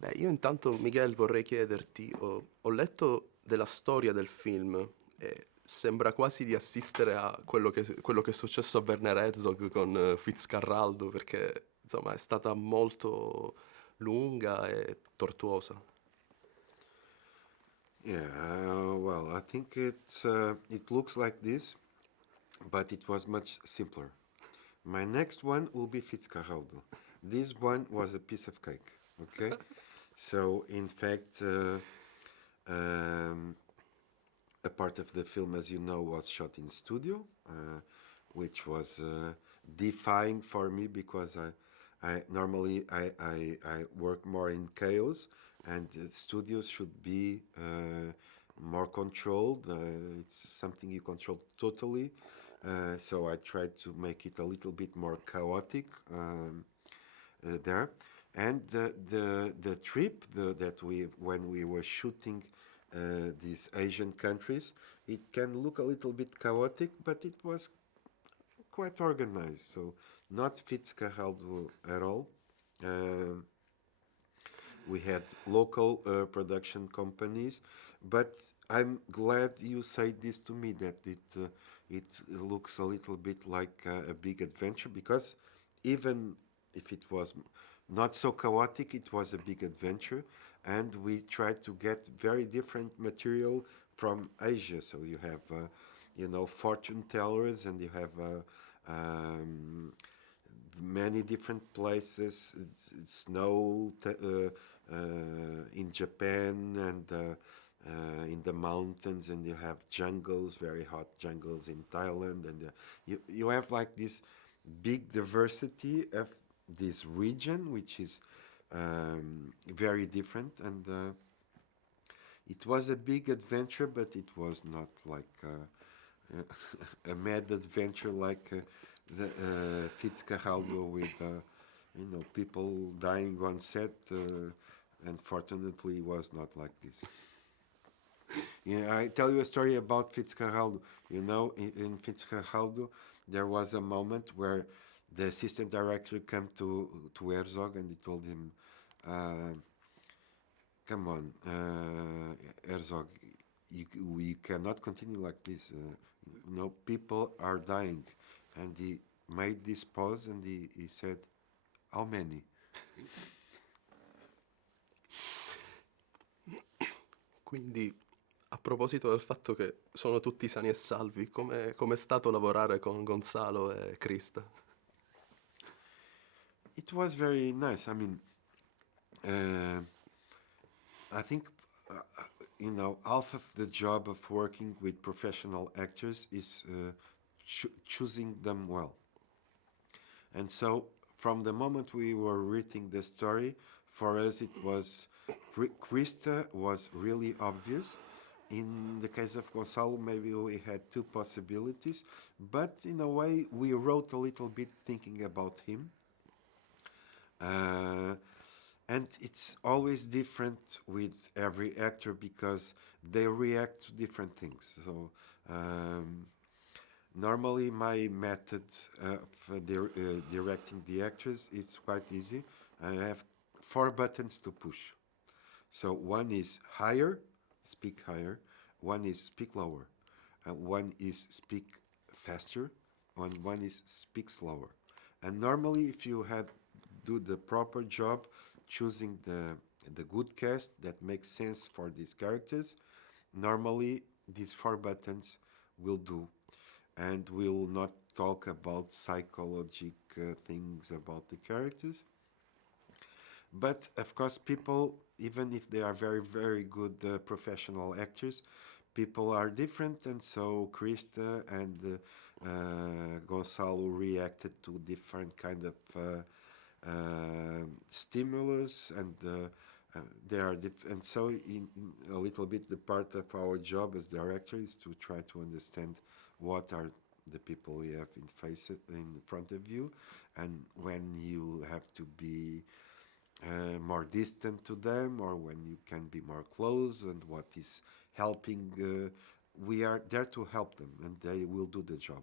Beh, io intanto, Miguel, vorrei chiederti, ho letto della storia del film e sembra quasi di assistere a quello che è successo a Werner Herzog con Fitzcarraldo, perché insomma è stata molto lunga e tortuosa. Yeah, well, I think it looks like this, but it was much simpler. My next one will be Fitzcarraldo. This one was a piece of cake. Okay, so in fact, um, a part of the film, as you know, was shot in studio, which was defying for me because I normally I work more in chaos, and studios should be more controlled. It's something you control totally. So I tried to make it a little bit more chaotic there. And the trip that we when we were shooting these Asian countries, it can look a little bit chaotic, but it was quite organized. So not Fitzcarraldo at all. Um we had local production companies, but I'm glad you say this to me that it looks a little bit like a big adventure because even if it was not so chaotic, it was a big adventure, and we tried to get very different material from Asia. So you have, fortune tellers, and you have many different places. Snow in Japan and in the mountains, and you have jungles, very hot jungles in Thailand, and you have like this big diversity of this region, which is very different, and it was a big adventure, but it was not like a mad adventure like the Fitzcarraldo with people dying on set. Unfortunately, it was not like this. Yeah, I tell you a story about Fitzcarraldo. In Fitzcarraldo, there was a moment where the assistant director came to Herzog and he told him, uh, "Come on, Herzog, we cannot continue like this. People are dying." And he made this pause and he said, "How many?" Quindi, a proposito del fatto che sono tutti sani e salvi, com'è stato lavorare con Gonzalo e Krista? It was very nice. I mean, uh, I think half of the job of working with professional actors is choosing them well. And so, from the moment we were reading the story, for us it was Krista was really obvious. In the case of Gonzalo, maybe we had two possibilities, but in a way, we wrote a little bit thinking about him. Uh, and it's always different with every actor because they react to different things. So um, normally my method of directing the actors is quite easy. I have four buttons to push. So one is higher, speak higher. One is speak lower. One is speak faster. And one is speak slower. And normally, if you had do the proper job choosing the good cast that makes sense for these characters, normally these four buttons will do, and we will not talk about psychological things about the characters. But of course, people, even if they are very, very good professional actors, people are different, and so Krista and Gonzalo reacted to different kind of stimulus, and they are and so in a little bit the part of our job as director is to try to understand what are the people you have in front of you, and when you have to be more distant to them, or when you can be more close, and what is helping. We are there to help them, and they will do the job.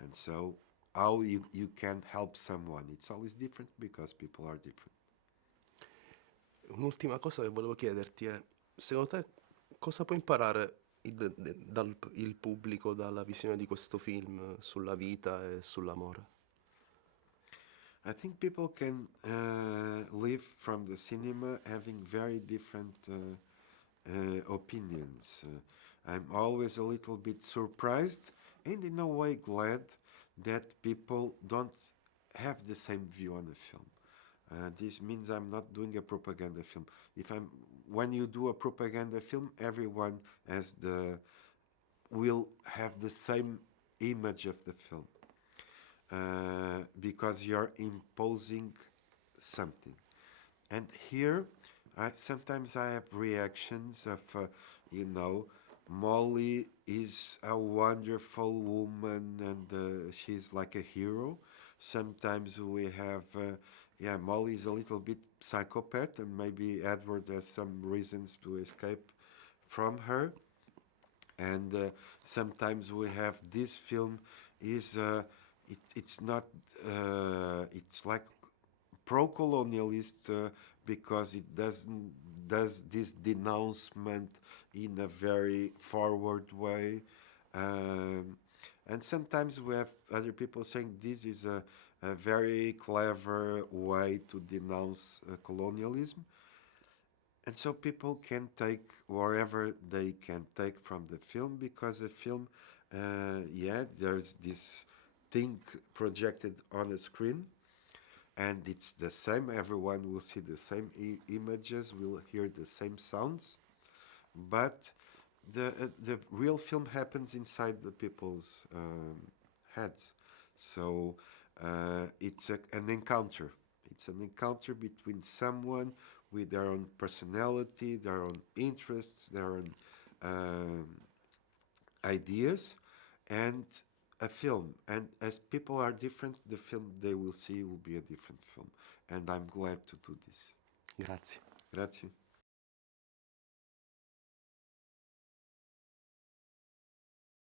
And so, how you can help someone, it's always different because people are different. un'ultima cosa che volevo chiederti è, secondo te cosa può imparare il pubblico dalla visione di questo film sulla vita e sull'amore? I think people can live from the cinema having very different opinions. I'm always a little bit surprised and in a way glad that people don't have the same view on the film. This means I'm not doing a propaganda film. When you do a propaganda film, everyone will have the same image of the film because you're imposing something. And here, sometimes I have reactions of, Molly is a wonderful woman and she's like a hero. Sometimes we have, Molly is a little bit psychopath and maybe Edward has some reasons to escape from her. And sometimes we have this film is, it's not, it's like pro-colonialist because it does this denouncement in a very forward way, and sometimes we have other people saying this is a very clever way to denounce colonialism, and so people can take wherever they can take from the film because the film, there's this thing projected on a screen and it's the same. Everyone will see the same images, will hear the same sounds, but the real film happens inside the people's heads. So it's an encounter. It's an encounter between someone with their own personality, their own interests, their own ideas, and a film. And as people are different, the film they will see will be a different film. And I'm glad to do this. Grazie. Grazie.